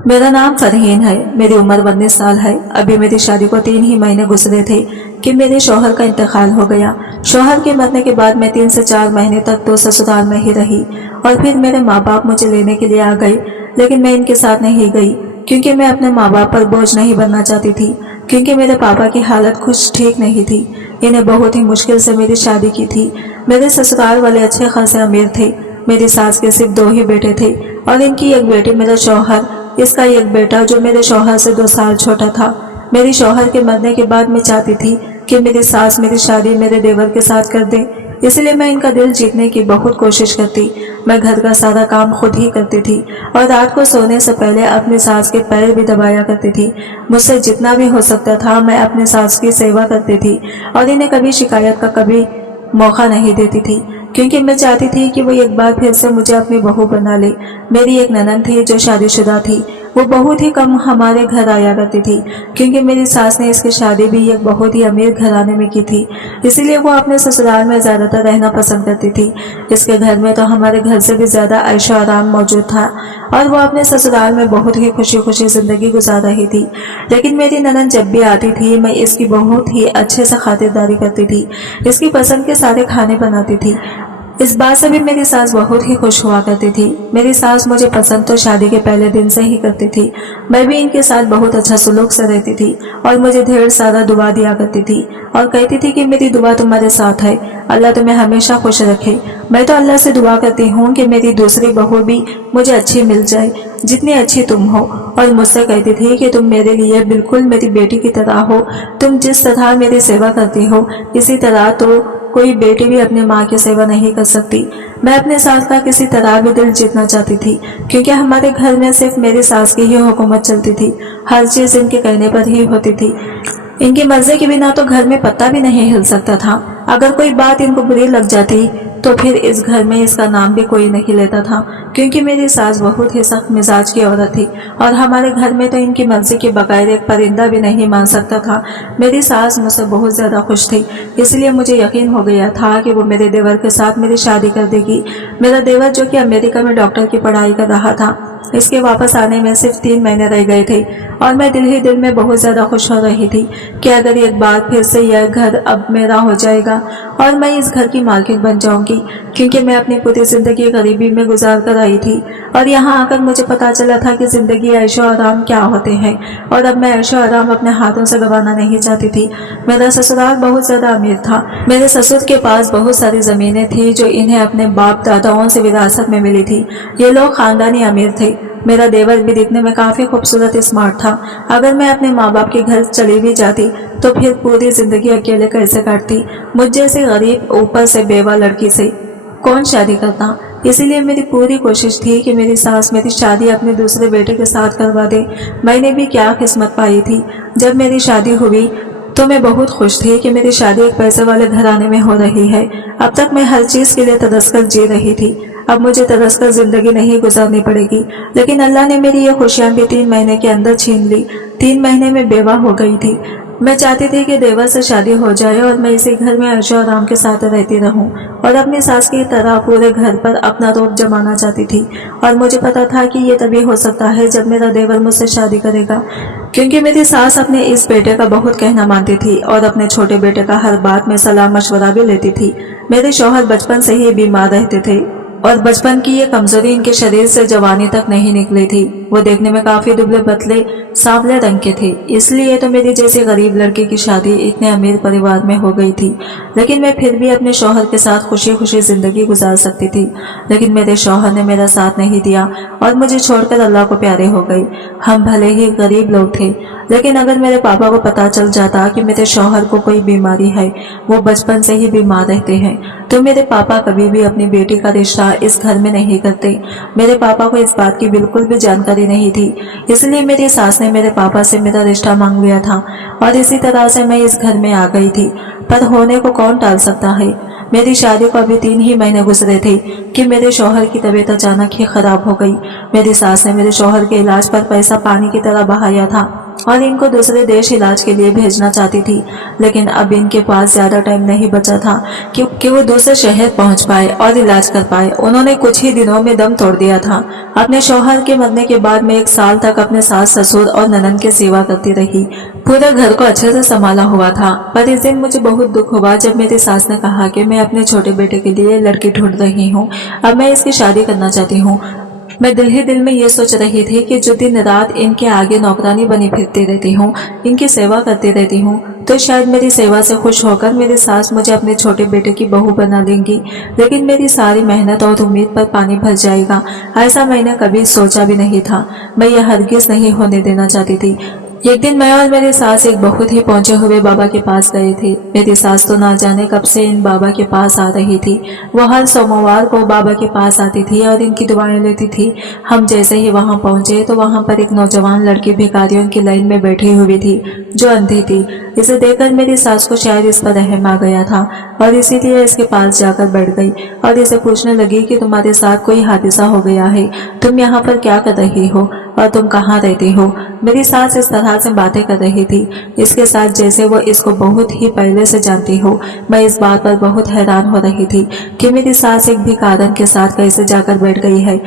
मेरा नाम फरहीन है। मेरी उम्र 19 साल है। अभी मेरी शादी को 3 ही महीने गुजरे थे कि मेरे शौहर का इंतकाल हो गया। शौहर के मरने के बाद मैं 3 से 4 महीने तक तो ससुराल में ही रही और फिर मेरे माँ बाप मुझे लेने के लिए आ गए, लेकिन मैं इनके साथ नहीं गई क्योंकि मैं अपने माँ बाप पर बोझ नहीं बनना चाहती थी, क्योंकि मेरे पापा की हालत कुछ ठीक नहीं थी। इन्हें बहुत ही मुश्किल से मेरी शादी की थी। मेरे ससुराल वाले अच्छे खासे अमीर थे। मेरी सास के सिर्फ 2 ही बेटे थे और इनकी एक बेटी मेरा शौहर, इसका एक बेटा जो मेरे शौहर से 2 साल छोटा था। मेरी शौहर के मरने के बाद मैं चाहती थी कि मेरी सास मेरी शादी मेरे देवर के साथ कर दे, इसलिए मैं इनका दिल जीतने की बहुत कोशिश करती। मैं घर का सारा काम खुद ही करती थी और रात को सोने से पहले अपनी सास के पैर भी दबाया करती थी। मुझसे जितना भी हो सकता था मैं अपनी सास की सेवा करती थी और इन्हें कभी शिकायत का कभी मौका नहीं देती थी, क्योंकि मैं चाहती थी कि वो एक बार फिर से मुझे अपनी बहू बना ले। मेरी एक ननद थी जो शादीशुदा थी। वो बहुत ही कम हमारे घर आया करती थी, क्योंकि मेरी सास ने इसकी शादी भी एक बहुत ही अमीर घराने में की थी, इसीलिए वो अपने ससुराल में ज्यादातर रहना पसंद करती थी। इसके घर में तो हमारे घर से भी ज्यादा ऐशो आराम मौजूद था और वो अपने ससुराल में बहुत ही खुशी खुशी जिंदगी गुजार रही थी। लेकिन मेरी ननद जब भी आती थी मैं इसकी बहुत ही अच्छे से खातिरदारी करती थी, इसकी पसंद के सारे खाने बनाती थी। इस बात से भी मेरी सास बहुत ही खुश हुआ करती थी। मेरी सास मुझे पसंद तो शादी के पहले दिन से ही करती थी। मैं भी इनके साथ बहुत अच्छा सलूक से रहती थी और मुझे ढेर सारा दुआ दिया करती थी और कहती थी कि मेरी दुआ तुम्हारे साथ है, अल्लाह तुम्हें हमेशा खुश रखे। मैं तो अल्लाह से दुआ करती हूँ कि मेरी दूसरी बहू भी मुझे अच्छी मिल जाए, जितनी अच्छी तुम हो। और मुझसे कहती थी कि तुम मेरे लिए बिल्कुल मेरी बेटी की तरह हो। तुम जिस तरह मेरी सेवा करती हो इसी तरह तो कोई बेटी भी अपनी माँ की सेवा नहीं कर सकती। मैं अपने सास का किसी तरह भी दिल जीतना चाहती थी, क्योंकि हमारे घर में सिर्फ मेरी सास की ही हुकूमत चलती थी। हर चीज इनके कहने पर ही होती थी। इनकी मर्जी के बिना तो घर में पत्ता भी नहीं हिल सकता था। अगर कोई बात इनको बुरी लग जाती तो फिर इस घर में इसका नाम भी कोई नहीं लेता था, क्योंकि मेरी सास बहुत ही सख्त मिजाज की औरत थी और हमारे घर में तो इनकी मर्जी के बगैर एक परिंदा भी नहीं मान सकता था। मेरी सास मुझसे बहुत ज्यादा खुश थी, इसलिए मुझे यकीन हो गया था कि वो मेरे देवर के साथ मेरी शादी कर देगी। मेरा देवर जो कि अमेरिका में डॉक्टर की पढ़ाई कर रहा था, इसके वापस आने में सिर्फ 3 महीने रह गए थे और मैं दिल ही दिल में बहुत ज्यादा खुश हो रही थी कि अगर एक बार फिर से यह घर अब मेरा हो जाएगा और मैं इस घर की मालकिन बन जाऊंगी, क्योंकि मैं अपनी पूरी जिंदगी गरीबी में गुजार कर आई थी और यहाँ आकर मुझे पता चला था कि जिंदगी ऐशो आराम क्या होते हैं और अब मैं ऐशो आराम अपने हाथों से गंवाना नहीं चाहती थी। मेरा ससुराल बहुत ज्यादा अमीर था। मेरे ससुर के पास बहुत सारी जमीनें थी जो इन्हें अपने बाप दादाओं से विरासत में मिली थी। ये लोग खानदानी अमीर थे। मेरा देवर भी दिखने में काफी खूबसूरत स्मार्ट था। अगर मैं अपने माँ बाप के घर चली भी जाती तो फिर पूरी जिंदगी अकेले कैसे काटती। मुझ जैसे गरीब ऊपर से बेवा लड़की से कौन शादी करता। इसीलिए मेरी पूरी कोशिश थी कि मेरी सास मेरी शादी अपने दूसरे बेटे के साथ करवा दे। मैंने भी क्या किस्मत पाई थी। जब मेरी शादी हुई तो मैं बहुत खुश थी कि मेरी शादी एक पैसे वाले घराने में हो रही है। अब तक मैं हर चीज के लिए तरस कर जी रही थी। अब मुझे तरस कर जिंदगी नहीं गुजारनी पड़ेगी। लेकिन अल्लाह ने मेरी ये खुशियां भी 3 महीने के अंदर छीन ली। 3 महीने में बेवा हो गई थी। मैं चाहती थी कि देवर से शादी हो जाए और मैं इसी घर में ऐशो आराम के साथ रहती रहूं और अपनी सास की तरह पूरे घर पर अपना रोब जमाना चाहती थी। और मुझे पता था कि ये तभी हो सकता है जब मेरा देवर मुझसे शादी करेगा, क्योंकि मेरी सास अपने इस बेटे का बहुत कहना मानती थी और अपने छोटे बेटे का हर बात में सलाह मशवरा भी लेती थी। मेरे शौहर बचपन से ही बीमार रहते थे और बचपन की ये कमजोरी इनके शरीर से जवानी तक नहीं निकली थी। वो देखने में काफी दुबले पतले सांवले रंग के थे, इसलिए तो मेरी जैसी गरीब लड़की की शादी इतने अमीर परिवार में हो गई थी। लेकिन मैं फिर भी अपने शौहर के साथ खुशी खुशी जिंदगी गुजार सकती थी। लेकिन मेरे शौहर ने मेरा साथ नहीं दिया और मुझे छोड़कर अल्लाह को प्यारे हो गई। हम भले ही गरीब लोग थे, लेकिन अगर मेरे पापा को पता चल जाता कि मेरे शौहर को कोई बीमारी है, वो बचपन से ही बीमार रहते हैं, तो मेरे पापा कभी भी अपनी बेटी का रिश्ता इस घर में नहीं करते। मेरे पापा को इस बात की बिल्कुल भी जानकारी नहीं थी, इसलिए मेरी सास ने मेरे पापा से मेरा रिश्ता मांग लिया था और इसी तरह से मैं इस घर में आ गई थी। पर होने को कौन टाल सकता है। मेरी शादी को अभी 3 ही महीने गुजरे थे कि मेरे शौहर की तबीयत अचानक ही खराब हो गई। मेरी सास ने मेरे शौहर के इलाज पर पैसा पानी की तरह बहाया था और इनको दूसरे देश इलाज के लिए भेजना चाहती थी, लेकिन अब इनके पास ज्यादा टाइम नहीं बचा था कि वो दूसरे शहर पहुंच पाए और इलाज कर पाए। उन्होंने कुछ ही दिनों में दम तोड़ दिया था। अपने शौहर के मरने के बाद मैं 1 साल तक अपने सास ससुर और ननद की सेवा करती रही। पूरे घर को अच्छे से संभाला हुआ था। पर इस दिन मुझे बहुत दुख हुआ जब मेरी सास ने कहा कि मैं अपने छोटे बेटे के लिए लड़की ढूंढ रही हूँ। अब मैं इसकी शादी करना चाहती हूँ। मैं दिल ही दिल में ये सोच रही थी कि जो दिन रात इनके आगे नौकरानी बनी फिरती रहती हूँ, इनकी सेवा करती रहती हूँ, तो शायद मेरी सेवा से खुश होकर मेरी सास मुझे अपने छोटे बेटे की बहू बना लेंगी। लेकिन मेरी सारी मेहनत और उम्मीद पर पानी भर जाएगा, ऐसा मैंने कभी सोचा भी नहीं था। मैं यह हरगिज नहीं होने देना चाहती थी। एक दिन मैं और मेरी सास एक बहुत ही पहुंचे हुए बाबा के पास गए थे। मेरी सास तो ना जाने कब से इन बाबा के पास आ रही थी। वो हर सोमवार को बाबा के पास आती थी और इनकी दुआएं लेती थी। हम जैसे ही वहां पहुंचे तो वहां पर एक नौजवान लड़की भिखारियों की लाइन में बैठी हुई थी, जो अंधी थी। इसे देखकर मेरी सास को शायद इस पर रहम आ गया था और इसीलिए इसके पास जाकर बैठ गई और इसे पूछने लगी कि तुम्हारे साथ कोई हादसा हो गया है, तुम यहाँ पर क्या कर रही हो और तुम कहाँ रहती हो। मेरी सास इस तरह से बातें कर रही थी, इसके साथ जैसे वो इसको बहुत ही पहले से जानती हो। मैं इस बात पर बहुत हैरान हो रही थी कि मेरी सास एक भिखारन के साथ कैसे जाकर बैठ गई है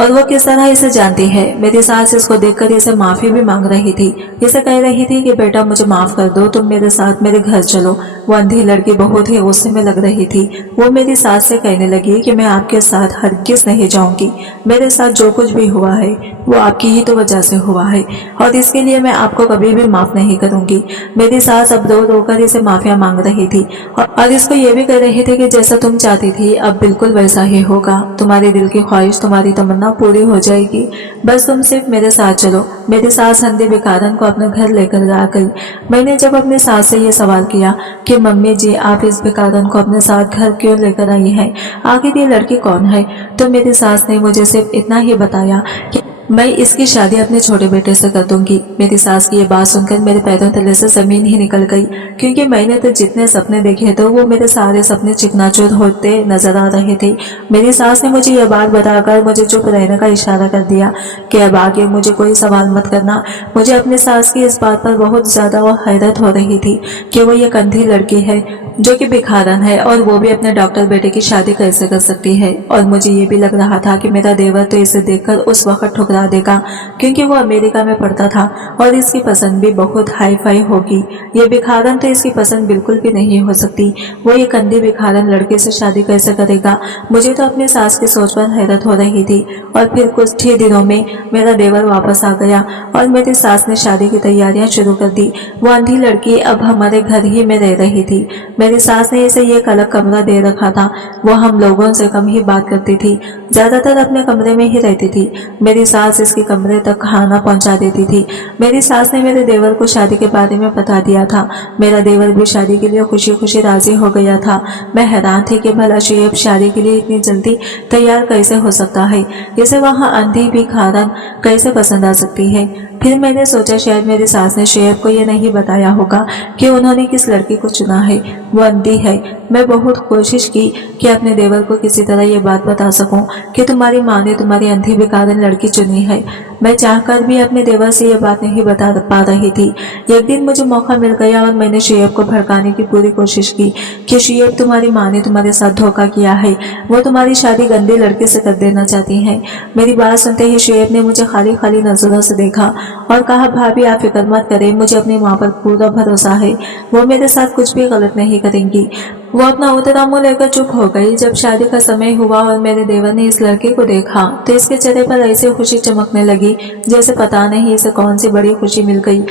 और वो किस तरह इसे जानती है। मेरी सास इसको देखकर इसे माफी भी मांग रही थी। इसे कह रही थी कि बेटा मुझे माफ कर दो, तुम मेरे साथ मेरे घर चलो। वो अंधी लड़की बहुत ही गुस्से में लग रही थी। वो मेरी सास से कहने लगी कि मैं आपके साथ हरगिज नहीं जाऊंगी। मेरे साथ जो कुछ भी हुआ है वो आपकी ही तो वजह से हुआ है और इसके लिए मैं आपको कभी भी माफ नहीं करूंगी। मेरी सास अब रो रो कर इसे माफिया मांग रही थी और इसको ये भी कह रही थी कि जैसा तुम चाहती थी अब बिल्कुल वैसा ही होगा। तुम्हारे दिल की ख्वाहिश, तुम्हारी तमन्ना पूरी हो जाएगी, बस तुम सिर्फ मेरे साथ चलो। मेरी सास अंधे भिखारन को अपने घर लेकर आ गई। मैंने जब अपनी सास से ये सवाल किया कि मम्मी जी आप इस भिखारन को अपने साथ घर क्यों लेकर आई हैं, आखिर ये लड़की कौन है, तो मेरी सास ने मुझे सिर्फ इतना ही बताया कि मैं इसकी शादी अपने छोटे बेटे से कर दूंगी। मेरी सास की ये बात सुनकर मेरे पैरों तले से जमीन ही निकल गई, क्योंकि मैंने तो जितने सपने देखे थे वो मेरे सारे सपने चिकनाचूर होते नजर आ रहे थे। मेरी सास ने मुझे यह बात बताकर मुझे चुप रहने का इशारा कर दिया कि अब आगे मुझे कोई सवाल मत करना। मुझे अपनी सास की इस बात पर बहुत ज्यादा हैरत हो रही थी कि वो ये अंधी लड़की है जो कि भिखारन है और वो भी अपने डॉक्टर बेटे की शादी कैसे कर सकती है। और मुझे ये भी लग रहा था कि मेरा देवर तो इसे देखकर उस वक्त ठुकरा देगा, क्योंकि वो अमेरिका में पढ़ता था और इसकी पसंद भी बहुत हाई फाई होगी। ये भिखारन तो इसकी पसंद बिल्कुल भी नहीं हो सकती। वो ये अंधी भिखारन लड़के से शादी कैसे करेगा। मुझे तो अपनी सास की सोच पर हैरत हो रही थी। और फिर कुछ ही दिनों में मेरा देवर वापस आ गया और मेरी सास ने शादी की तैयारियां शुरू कर दी। वो अंधी लड़की अब हमारे घर ही में रह रही थी। मेरी सास ने इसे एक अलग कमरा दे रखा था। वो हम लोगों से कम ही बात करती थी, ज्यादातर अपने कमरे में ही रहती थी। मेरी सास इसके कमरे तक खाना पहुंचा देती थी। मेरी सास ने मेरे देवर को शादी के बारे में बता दिया था। मेरा देवर भी शादी के लिए खुशी खुशी राजी हो गया था। मैं हैरान थी कि भला शुएब शादी के लिए इतनी जल्दी तैयार कैसे हो सकता है, इसे वहाँ अंधी भिखारन कैसे पसंद आ सकती है। फिर मैंने सोचा शायद मेरी सास ने शुएब को ये नहीं बताया होगा कि उन्होंने किस लड़की को चुना है, वो अंधी है। मैं बहुत कोशिश की कि अपने देवर को किसी तरह ये बात बता सकूं कि तुम्हारी माँ ने तुम्हारी अंधी भिखारन लड़की चुनी है। मैं चाहकर भी अपने देवर से ये बात नहीं बता पा रही थी। एक दिन मुझे मौका मिल गया और मैंने शुएब को भड़काने की पूरी कोशिश की कि शुएब तुम्हारी माँ ने तुम्हारे साथ धोखा किया है, वो तुम्हारी शादी गंदी लड़के से कर देना चाहती है। मेरी बात सुनते ही शुएब ने मुझे खाली खाली नजरों से देखा और कहा भाभी आप फिक्र मत करें, मुझे अपनी माँ पर पूरा भरोसा है, वो मेरे साथ कुछ भी गलत नहीं करेंगी। वो अपना उतरा मुंह लेकर चुप हो गई। जब शादी का समय हुआ और मेरे देवर ने इस लड़के को देखा तो इसके चेहरे पर ऐसे खुशी चमकने लगी जैसे पता नहीं इसे कौन सी बड़ी खुशी मिल गई।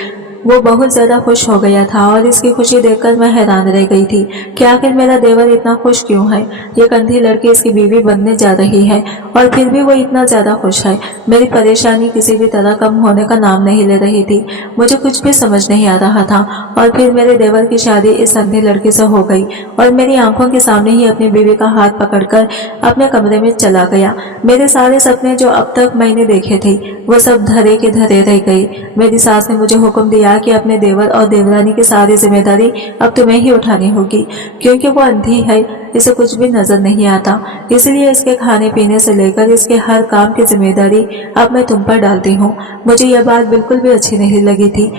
वो बहुत ज्यादा खुश हो गया था और इसकी खुशी देखकर मैं हैरान रह गई थी कि आखिर मेरा देवर इतना खुश क्यों है। ये अंधी लड़की इसकी बीवी बनने जा रही है और फिर भी वो इतना ज्यादा खुश है। मेरी परेशानी किसी भी तरह कम होने का नाम नहीं ले रही थी। मुझे कुछ भी समझ नहीं आ रहा था। और फिर मेरे देवर की शादी इस अंधी लड़की से हो गई और मेरी आंखों के सामने ही अपनी बीवी का हाथ पकड़कर अपने कमरे में चला गया। मेरे सारे सपने जो अब तक मैंने देखे थे वो सब धरे के धरे रह गए। मेरी सास ने मुझे हुक्म दिया दिया कि अपने देवर और देवरानी की सारी जिम्मेदारी अब तुम्हें ही उठानी होगी, क्योंकि वो अंधी है, इसे कुछ भी नजर नहीं आता। इसलिए इसके खाने पीने से लेकर इसके हर काम की जिम्मेदारी अब मैं तुम पर डालती हूँ। मुझे यह बात बिल्कुल भी अच्छी नहीं लगी थी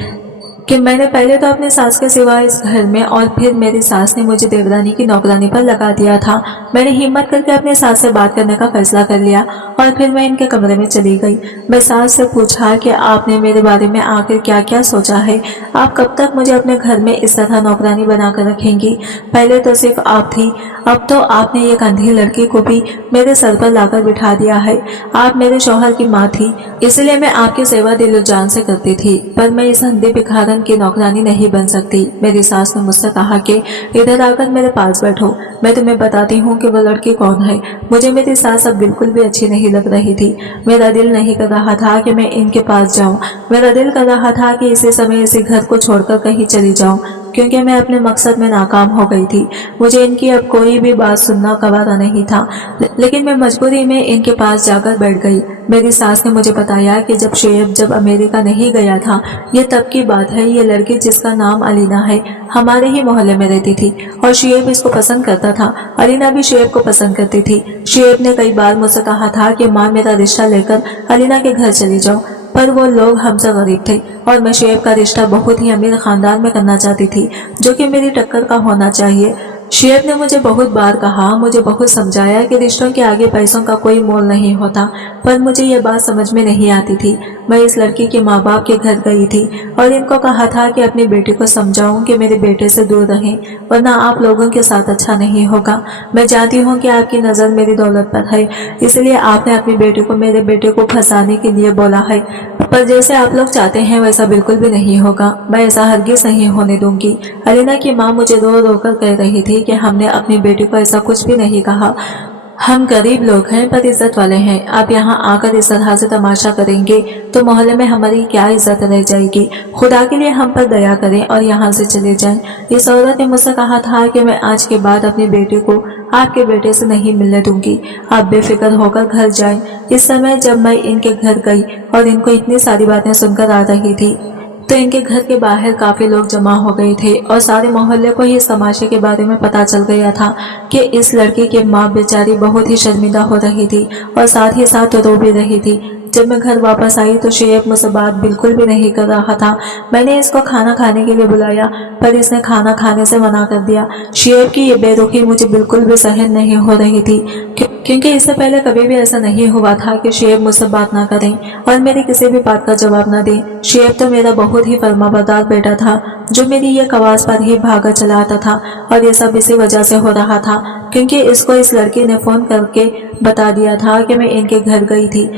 कि मैंने पहले तो अपनी सास के सिवा इस घर में, और फिर मेरी सास ने मुझे देवरानी की नौकरानी पर लगा दिया था। मैंने हिम्मत करके अपनी सास से बात करने का फैसला कर लिया और फिर मैं इनके कमरे में चली गई। मैं सास से पूछा कि आपने मेरे बारे में आखिर क्या क्या सोचा है? आप कब तक मुझे अपने घर में इस तरह नौकरानी बनाकर रखेंगी? पहले तो सिर्फ आप थी, अब तो आपने एक अंधी लड़की को भी मेरे सर पर लाकर बिठा दिया है। आप मेरे शौहर की माँ थी, इसलिए मैं आपकी सेवा दिलो जान से करती थी, पर मैं इस अंधे भिखारन की नौकरानी नहीं बन सकती। मेरी सास ने मुझसे कहा कि इधर आकर मेरे पास बैठो, मैं तुम्हें बताती हूँ कि वो लड़की कौन है। मुझे मेरी सास अब बिल्कुल भी अच्छी नहीं लग रही थी। मेरा दिल नहीं कर रहा था कि मैं इनके पास जाऊँ। मेरा दिल कर रहा था कि इसी समय इसी घर को छोड़कर कहीं चली जाऊँ, क्योंकि मैं अपने मकसद में नाकाम हो गई थी। मुझे इनकी अब कोई भी बात सुनना गवारा नहीं था, लेकिन मैं मजबूरी में इनके पास जाकर बैठ गई। मेरी सास ने मुझे बताया कि जब अमेरिका नहीं गया था, ये तब की बात है। ये लड़की जिसका नाम अलीना है हमारे ही मोहल्ले में रहती थी और शुएब इसको पसंद करता था। अलीना भी शुएब को पसंद करती थी। शुएब ने कई बार मुझसे कहा था कि माँ मेरा रिश्ता लेकर अलीना के घर चली जाओ, पर वो लोग हमसे गरीब थे और मैं शुएब का रिश्ता बहुत ही अमीर खानदान में करना चाहती थी, जो कि मेरी टक्कर का होना चाहिए। शुएब ने मुझे बहुत बार कहा, मुझे बहुत समझाया कि रिश्तों के आगे पैसों का कोई मोल नहीं होता, पर मुझे ये बात समझ में नहीं आती थी। मैं इस लड़की के माँ बाप के घर गई थी और इनको कहा था कि अपनी बेटी को समझाऊं कि मेरे बेटे से दूर रहें, वरना आप लोगों के साथ अच्छा नहीं होगा। मैं जानती हूँ कि आपकी नज़र मेरी दौलत पर है, इसलिए आपने अपनी बेटी को मेरे बेटे को फंसाने के लिए बोला है, पर जैसे आप लोग चाहते हैं वैसा बिल्कुल भी नहीं होगा। मैं ऐसा हरगिज नहीं होने दूंगी। अलीना की माँ मुझे रो रो कर कह रही थी कि हमने अपनी बेटी को ऐसा कुछ भी नहीं कहा। हम गरीब लोग हैं पर इज्जत वाले हैं। आप यहाँ आकर इस तरह से तमाशा करेंगे तो मोहल्ले में हमारी क्या इज्जत रह जाएगी। खुदा के लिए हम पर दया करें और यहाँ से चले जाएं। इस औरत ने मुझसे कहा था कि मैं आज के बाद अपनी बेटी को आपके बेटे से नहीं मिलने दूंगी। आप बेफिक्र होकर घर जाएं। इस समय जब मैं इनके घर गई और इनको इतनी सारी बातें सुनकर आ रही थी, तो इनके घर के बाहर काफी लोग जमा हो गए थे और सारे मोहल्ले को ही इस तमाशे के बारे में पता चल गया था कि इस लड़की की माँ बेचारी बहुत ही शर्मिंदा हो रही थी और साथ ही साथ रो भी रही थी। जब मैं घर वापस आई तो शुएब मुझसे बात बिल्कुल भी नहीं कर रहा था। मैंने इसको खाना खाने के लिए बुलाया, पर इसने खाना खाने से मना कर दिया। शुएब की ये बेरुखी मुझे बिल्कुल भी सहन नहीं हो रही थी, क्योंकि इससे पहले कभी भी ऐसा नहीं हुआ था कि शुएब मुझसे बात ना करें और मेरी किसी भी बात का जवाब ना दें। शुएब तो मेरा बहुत ही फर्माबरदार बेटा था, जो मेरी ये कवास पर ही भागा चला आता था, और ये सब इसी वजह से हो रहा था क्योंकि इसको इस लड़की ने फोन करके बता दिया था कि मैं इनके घर गई थी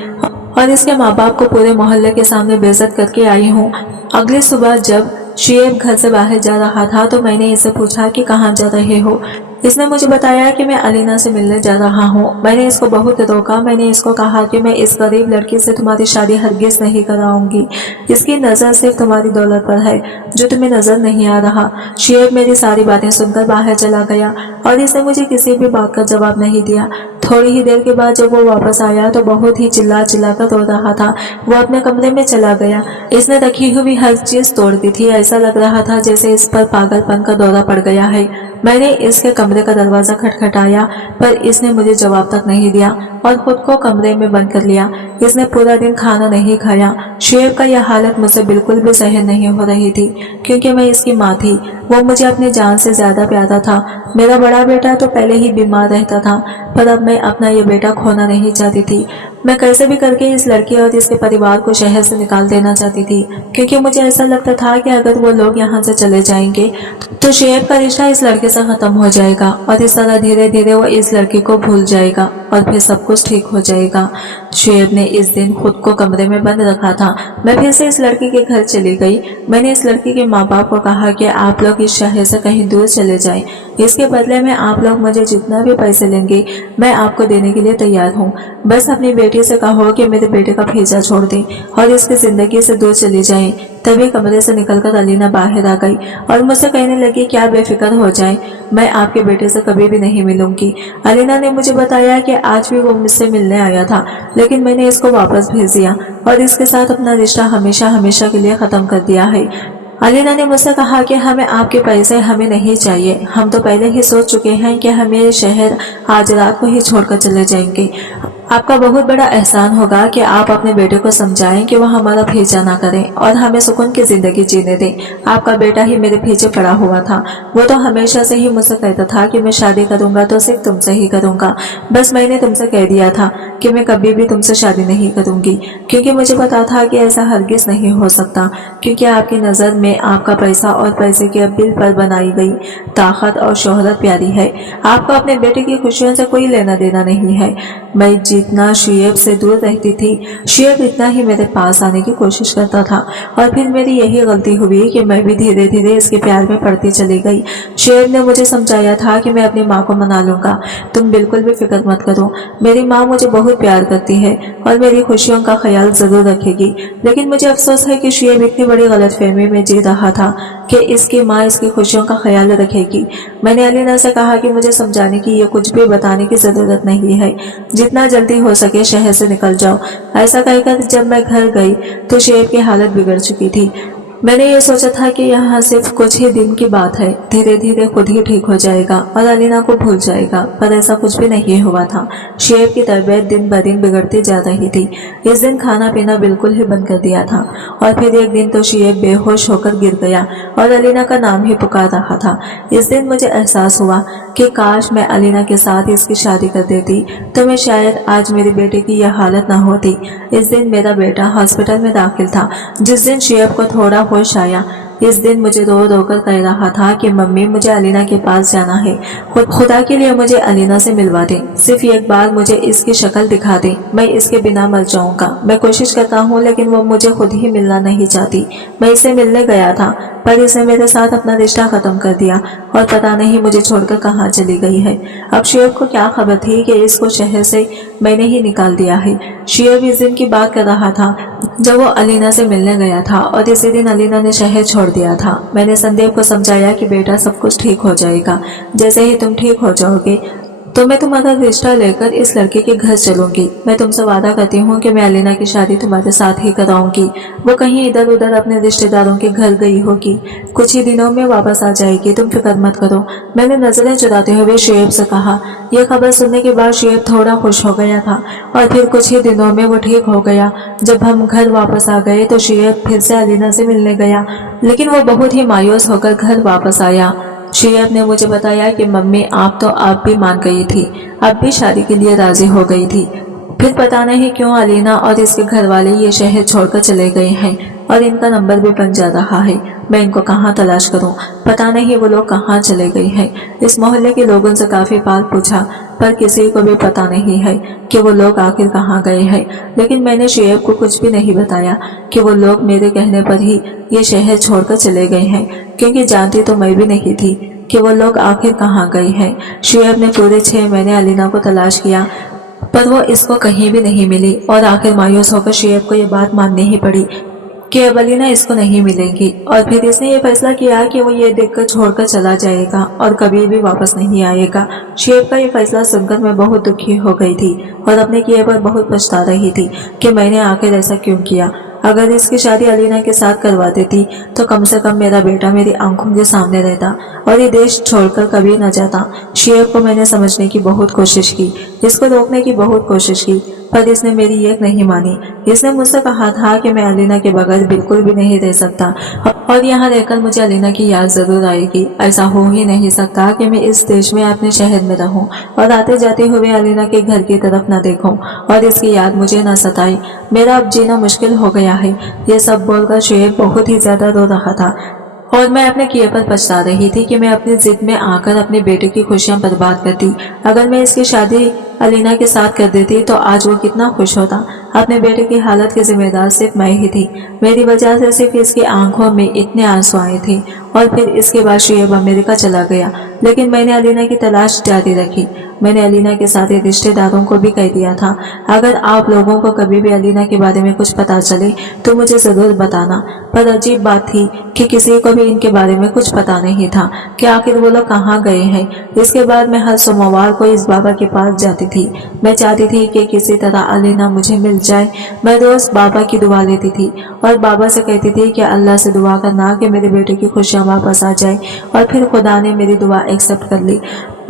और इसके माँ बाप को पूरे मोहल्ले के सामने बेइज्जत करके आई हूँ। अगली सुबह जब शुएब घर से बाहर जा रहा था तो मैंने इससे पूछा कि कहाँ जा रहे हो। इसने मुझे बताया कि मैं अलीना से मिलने जा रहा हूँ। मैंने इसको बहुत रोका। मैंने इसको कहा कि मैं इस गरीब लड़की से तुम्हारी शादी हरगिज नहीं कराऊंगी। इसकी नज़र सिर्फ तुम्हारी दौलत पर है, जो तुम्हें नजर नहीं आ रहा। शुएब मेरी सारी बातें सुनकर बाहर चला गया और इसने मुझे किसी भी बात का जवाब नहीं दिया। थोड़ी ही देर के बाद जब वो वापस आया तो बहुत ही चिल्ला चिल्ला कर रो रहा था। वो अपने कमरे में चला गया। इसने रखी हुई हर चीज तोड़ दी थी। ऐसा लग रहा था जैसे इस पर पागलपन का दौरा पड़ गया है। मैंने इसके कमरे का दरवाजा खटखटाया, पर इसने मुझे जवाब तक नहीं दिया और खुद को कमरे में बंद कर लिया। इसने पूरा दिन खाना नहीं खाया। शुएब का यह हालत मुझसे बिल्कुल भी सहन नहीं हो रही थी, क्योंकि मैं इसकी माँ थी। वो मुझे अपनी जान से ज्यादा प्यारा था। मेरा बड़ा बेटा तो पहले ही बीमार रहता था, पर अब मैं अपना ये बेटा खोना नहीं चाहती थी। मैं कैसे भी करके इस लड़की और इसके परिवार को शहर से निकाल देना चाहती थी, क्योंकि मुझे ऐसा लगता था कि अगर वो लोग यहाँ से चले जाएंगे तो शुएब का रिश्ता इस लड़के से खत्म हो जाएगा और इस तरह धीरे धीरे वो इस लड़की को भूल जाएगा और फिर सब कुछ ठीक हो जाएगा। शुएब ने इस दिन खुद को कमरे में बंद रखा था। मैं फिर से इस लड़की के घर चली गई। मैंने इस लड़की के माँ बाप को कहा कि आप लोग इस शहर से कहीं दूर चले जाएं। इसके बदले में आप लोग मुझे जितना भी पैसे लेंगे मैं आपको देने के लिए तैयार हूँ। बस अपनी बेटी से कहो कि मेरे बेटे का पीछा छोड़ दें और इसकी जिंदगी से दूर चली जाएं। तभी कमरे से निकलकर अलीना बाहर आ गई और मुझसे कहने लगी क्या बेफिक्र हो जाए, मैं आपके बेटे से कभी भी नहीं मिलूंगी। अलीना ने मुझे बताया कि आज भी वो मुझसे मिलने आया था, लेकिन मैंने इसको वापस भेज दिया और इसके साथ अपना रिश्ता हमेशा हमेशा के लिए खत्म कर दिया है। अलीना ने मुझसे कहा कि हमें आपके पैसे हमें नहीं चाहिए, हम तो पहले ही सोच चुके हैं कि हम ये शहर आज रात को ही छोड़कर चले जाएंगे। आपका बहुत बड़ा एहसान होगा कि आप अपने बेटे को समझाएं कि वह हमारा पीछा ना करें और हमें सुकून की जिंदगी जीने दें। आपका बेटा ही मेरे पीछे पड़ा हुआ था, वो तो हमेशा से ही मुझसे कहता था कि मैं शादी करूंगा तो सिर्फ तुमसे ही करूंगा। बस मैंने तुमसे कह दिया था कि मैं कभी भी तुमसे शादी नहीं करूंगी, क्योंकि मुझे पता था कि ऐसा हरगिज नहीं हो सकता, क्योंकि आपकी नज़र में आपका पैसा और पैसे के बिल पर बनाई गई ताकत और शोहरत प्यारी है। आपको अपने बेटे की खुशियों से कोई लेना देना नहीं है। मैं जितना शुएब से दूर रहती थी, शुएब इतना ही मेरे पास आने की कोशिश करता था, और फिर मेरी यही गलती हुई कि मैं भी धीरे धीरे इसके प्यार में पड़ती चली गई। शुएब ने मुझे समझाया था कि मैं अपनी माँ को मना लूंगा, तुम बिल्कुल भी फिक्र मत करो, मेरी माँ मुझे बहुत प्यार करती है और मेरी खुशियों का ख्याल जरूर रखेगी। लेकिन मुझे अफसोस है कि शुएब इतनी बड़ी गलतफहमी में जी रहा था कि इसकी माँ इसकी खुशियों का ख्याल रखेगी। मैंने अलीना से कहा कि मुझे समझाने की ये कुछ भी बताने की जरूरत नहीं है, जितना जल्दी हो सके शहर से निकल जाओ। ऐसा कहकर जब मैं घर गई तो शुएब की हालत बिगड़ चुकी थी। मैंने ये सोचा था कि यहाँ सिर्फ कुछ ही दिन की बात है, धीरे धीरे खुद ही ठीक हो जाएगा और अलीना को भूल जाएगा, पर ऐसा कुछ भी नहीं हुआ था। शुएब की तबीयत दिन ब दिन बिगड़ती जा रही थी। इस दिन खाना पीना बिल्कुल ही बंद कर दिया था, और फिर एक दिन तो शुएब बेहोश होकर गिर गया और अलीना का नाम ही पुकार रहा था। इस दिन मुझे एहसास हुआ कि काश मैं अलीना के साथ इसकी शादी कर देती तो मैं शायद आज मेरे बेटे की यह हालत न होती। इस दिन मेरा बेटा हॉस्पिटल में दाखिल था। जिस दिन शुएब को थोड़ा होश आया, इस दिन मुझे रो रो कर कह रहा था कि मम्मी मुझे अलीना के पास जाना है, खुदा के लिए मुझे अलीना से मिलवा दे, सिर्फ एक बार मुझे इसकी शक्ल दिखा दे, मैं इसके बिना मर जाऊंगा। मैं कोशिश करता हूँ लेकिन वो मुझे खुद ही मिलना नहीं चाहती। मैं इसे मिलने गया था पर इसने मेरे साथ अपना रिश्ता खत्म कर दिया और पता नहीं मुझे छोड़कर कहाँ चली गई है। अब शुएब को क्या खबर थी कि इसको शहर से मैंने ही निकाल दिया है। शुएब इस दिन की बात कर रहा था जब वो अलीना से मिलने गया था और इसी दिन अलीना ने शहर छोड़ दिया था। मैंने संदीप को समझाया कि बेटा सब कुछ ठीक हो जाएगा, जैसे ही तुम ठीक हो जाओगे तो मैं तुम्हारा रिश्ता लेकर इस लड़के के घर चलूंगी। मैं तुमसे वादा करती हूँ कि मैं अलीना की शादी तुम्हारे साथ ही कराऊंगी। वो कहीं इधर उधर अपने रिश्तेदारों के घर गई होगी, कुछ ही दिनों में वापस आ जाएगी, तुम फिक्र मत करो। मैंने नजरें चुराते हुए शुएब से कहा। यह खबर सुनने के बाद शुएब थोड़ा खुश हो गया था और फिर कुछ ही दिनों में वो ठीक हो गया। जब हम घर वापस आ गए तो शुएब फिर से अलीना से मिलने गया, लेकिन वो बहुत ही मायूस होकर घर वापस आया। शुएब ने मुझे बताया कि मम्मी आप भी मान गई थी, अब भी शादी के लिए राजी हो गई थी। फिर पता नहीं क्यों अलीना और इसके घर वाले ये शहर छोड़कर चले गए हैं और इनका नंबर भी बन जा रहा है। मैं इनको कहाँ तलाश करूं? पता नहीं वो लोग कहाँ चले गए हैं। इस मोहल्ले के लोगों से काफी बार पूछा पर किसी को भी पता नहीं है कि वो लोग आखिर कहाँ गए हैं। लेकिन मैंने शुएब को कुछ भी नहीं बताया कि वो लोग मेरे कहने पर ही ये शहर छोड़कर चले गए हैं, क्योंकि जानती तो मैं भी नहीं थी कि वो लोग आखिर कहाँ गए हैं। शुएब ने पूरे 6 महीने अलीना को तलाश किया पर वो इसको कहीं भी नहीं मिली और आखिर मायूस होकर शुएब को ये बात माननी ही पड़ी कि अब अलीना इसको नहीं मिलेंगी। और फिर इसने ये फैसला किया कि वो ये देखकर छोड़कर चला जाएगा और कभी भी वापस नहीं आएगा। शुएब का ये फैसला सुनकर मैं बहुत दुखी हो गई थी और अपने किए पर बहुत पछता रही थी कि मैंने आखिर ऐसा क्यों किया। अगर इसकी शादी अलीना के साथ करवा देती तो कम से कम मेरा बेटा मेरी आंखों के सामने रहता और ये देश छोड़कर कभी न जाता। शुएब को मैंने समझने की बहुत कोशिश की, इसको रोकने की बहुत कोशिश की, पर इसने मेरी एक नहीं मानी। इसने मुझसे कहा था कि मैं अलीना के बगैर बिल्कुल भी नहीं रह सकता और यहाँ रहकर मुझे अलीना की याद जरूर आएगी। ऐसा हो ही नहीं सकता कि मैं इस देश में अपने शहर में रहूं और आते जाते हुए अलीना के घर की तरफ न देखूं और इसकी याद मुझे न सताए। मेरा अब जीना मुश्किल हो गया है। ये सब बोलकर शुएब बहुत ही ज्यादा रो रहा था और मैं अपने किए पर पछता रही थी कि मैं अपनी जिद में आकर अपने बेटे की खुशियां बर्बाद करती। अगर मैं इसकी शादी अलीना के साथ कर देती तो आज वो कितना खुश होता। अपने बेटे की हालत की जिम्मेदार सिर्फ मैं ही थी। मेरी वजह से सिर्फ इसकी आंखों में इतने आंसू आए थे। और फिर इसके बाद शुएब अमेरिका चला गया, लेकिन मैंने अलीना की तलाश जारी रखी। मैंने अलीना के साथ रिश्तेदारों को भी कह दिया था, अगर आप लोगों को कभी भी अलीना के बारे में कुछ पता चले तो मुझे जरूर बताना। पर अजीब बात थी कि किसी को भी इनके बारे में कुछ पता नहीं था कि आखिर वो लोग कहाँ गए हैं। इसके बाद मैं हर सोमवार को इस बाबा के पास जाती थी। मैं चाहती थी कि किसी तरह अलीना मुझे मिल जाए। मैं रोज बाबा की दुआ लेती थी और बाबा से कहती थी कि अल्लाह से दुआ करना कि मेरे बेटे की खुशियाँ वापस आ जाए, और फिर खुदा ने मेरी दुआ एक्सेप्ट कर ली।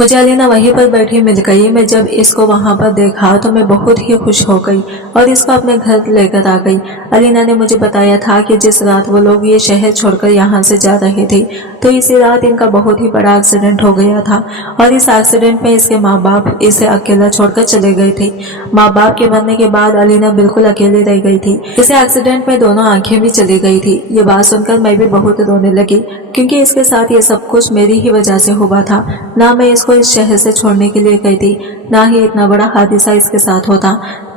मुझे अलीना वहीं पर बैठी मिल गई। मैं जब इसको वहां पर देखा तो मैं बहुत ही खुश हो गई और इसको अपने घर लेकर आ गई। अलीना ने मुझे बताया था कि जिस रात वो लोग ये शहर छोड़कर यहाँ से जा रहे थे तो इसी रात इनका बहुत ही बड़ा एक्सीडेंट हो गया था, और इस एक्सीडेंट में इसके माँ बाप इसे अकेला छोड़कर चले गए थे। माँ बाप के मरने के बाद अलीना बिल्कुल अकेली रह गई थी। इस एक्सीडेंट में दोनों आंखें भी चली गई थी। ये बात सुनकर मैं भी बहुत रोने लगी, क्योंकि इसके साथ ये सब कुछ मेरी ही वजह से हुआ था। ना मैं इसको इस शहर से छोड़ने के लिए गई थी, ना ही इतना बड़ा हादसा इसके साथ होता।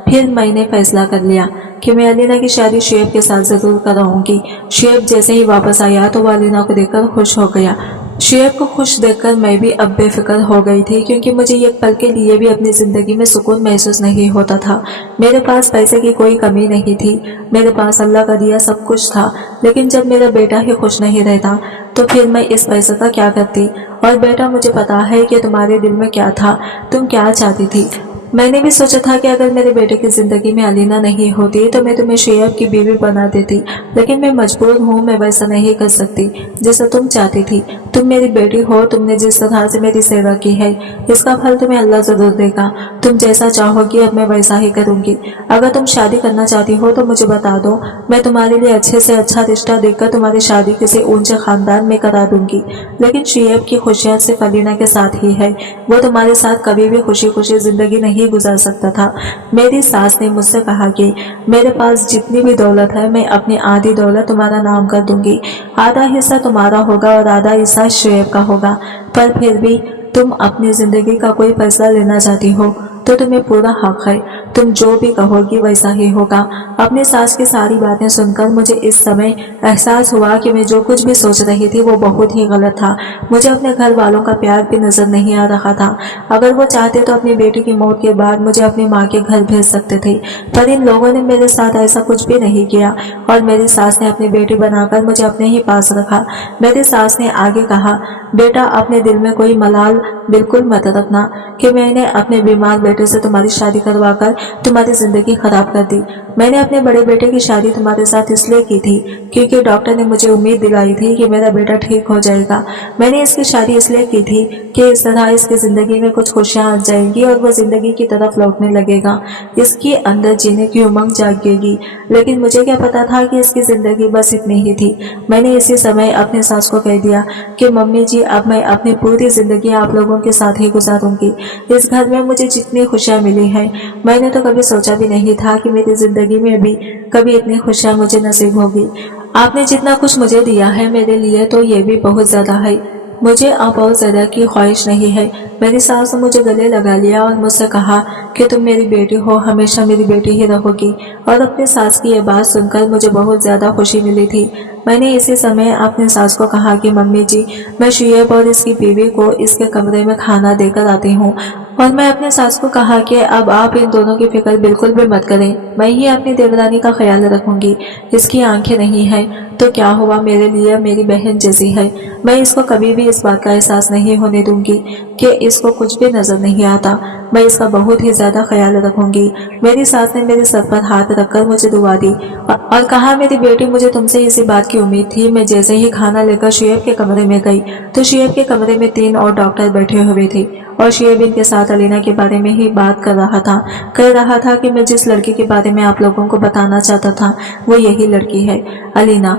फिर मैंने फैसला कर लिया कि मैं अलीना की शादी शुएब के साथ जरूर कराऊंगी। शुएब जैसे ही वापस आया तो वो अलीना को देखकर खुश हो गया। शुएब को खुश देखकर मैं भी अब बेफिक्र हो गई थी, क्योंकि मुझे एक पल के लिए भी अपनी जिंदगी में सुकून महसूस नहीं होता था। मेरे पास पैसे की कोई कमी नहीं थी, मेरे पास अल्लाह का दिया सब कुछ था, लेकिन जब मेरा बेटा ही खुश नहीं रहता तो फिर मैं इस पैसे का क्या करती। और बेटा, मुझे पता है कि तुम्हारे दिल में क्या था, तुम क्या चाहती थी। मैंने भी सोचा था कि अगर मेरे बेटे की जिंदगी में अलीना नहीं होती तो मैं तुम्हें शुएब की बीवी बना देती, लेकिन मैं मजबूर हूँ, मैं वैसा नहीं कर सकती जैसा तुम चाहती थी। तुम मेरी बेटी हो, तुमने जिस तरह से मेरी सेवा की है इसका फल तुम्हें अल्लाह जरूर देगा। तुम जैसा चाहोगी अब मैं वैसा ही करूंगी। अगर तुम शादी करना चाहती हो तो मुझे बता दो, मैं तुम्हारे लिए अच्छे से अच्छा रिश्ता देखकर तुम्हारी शादी किसी ऊंचे खानदान में करा दूंगी। लेकिन शुएब की खुशियाँ सिर्फ अलीना के साथ ही है, वो तुम्हारे साथ कभी भी खुशी खुशी जिंदगी नहीं गुजार सकता था। मेरी सास ने मुझसे कहा कि मेरे पास जितनी भी दौलत है मैं अपनी आधी दौलत तुम्हारा नाम कर दूंगी, आधा हिस्सा तुम्हारा होगा और आधा हिस्सा शुएब का होगा। पर फिर भी तुम अपनी जिंदगी का कोई फैसला लेना चाहती हो तो तुम्हें पूरा हक है, तुम जो भी कहोगी वैसा ही होगा। अपनी सास की सारी बातें सुनकर मुझे इस समय एहसास हुआ कि मैं जो कुछ भी सोच रही थी वो बहुत ही गलत था। मुझे अपने घर वालों का प्यार भी नजर नहीं आ रहा था। अगर वो चाहते तो अपनी बेटी की मौत के बाद मुझे अपनी माँ के घर भेज सकते थे, पर इन लोगों ने मेरे साथ ऐसा कुछ भी नहीं किया और मेरी सास ने अपनी बेटी बनाकर मुझे अपने ही पास रखा। मेरी सास ने आगे कहा, बेटा, अपने दिल में कोई मलाल बिल्कुल मत रखना कि मैंने अपने बीमार बेटे से तुम्हारी शादी करवाकर तुम्हारी जिंदगी खराब कर दी। मैंने अपने बड़े बेटे की शादी तुम्हारे साथ इसलिए की थी क्योंकि डॉक्टर ने मुझे उम्मीद दिलाई थी कि मेरा बेटा ठीक हो जाएगा। मैंने इसकी शादी इसलिए की थी कि इस तरह इसकी जिंदगी में कुछ खुशियां आ जाएंगी और वो जिंदगी की तरफ लौटने लगेगा, इसके अंदर जीने की उमंग जागेगी। लेकिन मुझे क्या पता था कि इसकी जिंदगी बस इतनी ही थी। मैंने इसी समय अपनी सास को कह दिया कि मम्मी जी, अब मैं अपनी पूरी जिंदगी आप लोगों के साथ ही गुजारूंगी। इस घर में मुझे जितनी खुशियां मिली हैं, मैंने तो कभी सोचा भी नहीं था कि मेरी जिंदगी में भी कभी इतनी खुशियां मुझे नसीब होगी। आपने जितना कुछ मुझे दिया है मेरे लिए तो ये भी बहुत ज्यादा है। मुझे अब और ज्यादा की ख्वाहिश नहीं है। मेरी सास ने मुझे गले लगा लिया और मुझसे कहा कि तुम मेरी बेटी हो, हमेशा मेरी बेटी ही रहोगी। और अपनी सास की यह बात सुनकर मुझे बहुत ज्यादा खुशी मिली थी। मैंने इसी समय अपनी सास को कहा कि मम्मी जी, मैं शुएब और इसकी बीवी को इसके कमरे में खाना देकर आती हूँ। और मैं अपने सास को कहा कि अब आप इन दोनों की फिक्र बिल्कुल भी मत करें, मैं ही अपनी देवरानी का ख्याल रखूंगी। इसकी आंखें नहीं है तो क्या हुआ, मेरे लिए मेरी बहन जैसी है। मैं इसको कभी भी इस बात का एहसास नहीं होने दूंगी कि इसको कुछ भी नजर नहीं आता। मैं इसका बहुत ही ज्यादा ख्याल रखूंगी। मेरी सास ने मेरे सर पर हाथ रखकर मुझे दुआ दी और कहा, मेरी बेटी, मुझे तुमसे इसी बात की उम्मीद थी। मैं जैसे ही खाना लेकर शुएब के कमरे में गई तो शुएब के कमरे में 3 और डॉक्टर बैठे हुए थे और शुएब इनके साथ अलीना के बारे में ही बात कर रहा था। कह रहा था कि मैं जिस लड़की के बारे में आप लोगों को बताना चाहता था वो यही लड़की है, अलीना,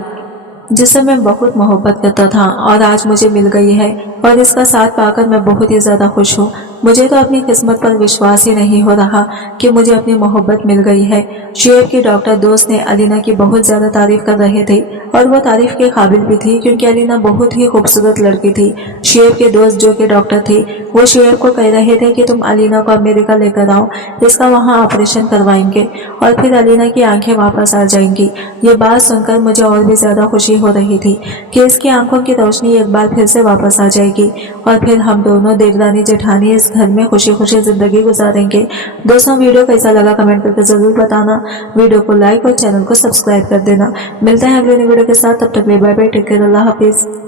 जिससे मैं बहुत मोहब्बत करता था और आज मुझे मिल गई है और इसका साथ पाकर मैं बहुत ही ज्यादा खुश हूँ। मुझे तो अपनी किस्मत पर विश्वास ही नहीं हो रहा कि मुझे अपनी मोहब्बत मिल गई है। शुएब की डॉक्टर दोस्त ने अलीना की बहुत ज्यादा तारीफ कर रहे थे और वो तारीफ के काबिल भी थी क्योंकि अलीना बहुत ही खूबसूरत लड़की थी। शुएब के दोस्त जो कि डॉक्टर थे वो शुएब को कह रहे थे कि तुम अलीना को अमेरिका लेकर आओ, इसका वहाँ ऑपरेशन करवाएंगे और फिर अलीना की आंखें वापस आ जाएंगी। ये बात सुनकर मुझे और भी ज्यादा खुशी हो रही थी कि इसकी आंखों की रोशनी एक बार फिर से वापस आ जाएगी और फिर हम दोनों देवरानी जेठानी इस घर में खुशी खुशी जिंदगी गुजारेंगे। दोस्तों, वीडियो कैसा लगा कमेंट करके जरूर बताना। वीडियो को लाइक और चैनल को सब्सक्राइब कर देना। मिलते हैं अगले वीडियो के साथ, तब तक बाय बाय, टेक केयर, अल्लाह हाफिज।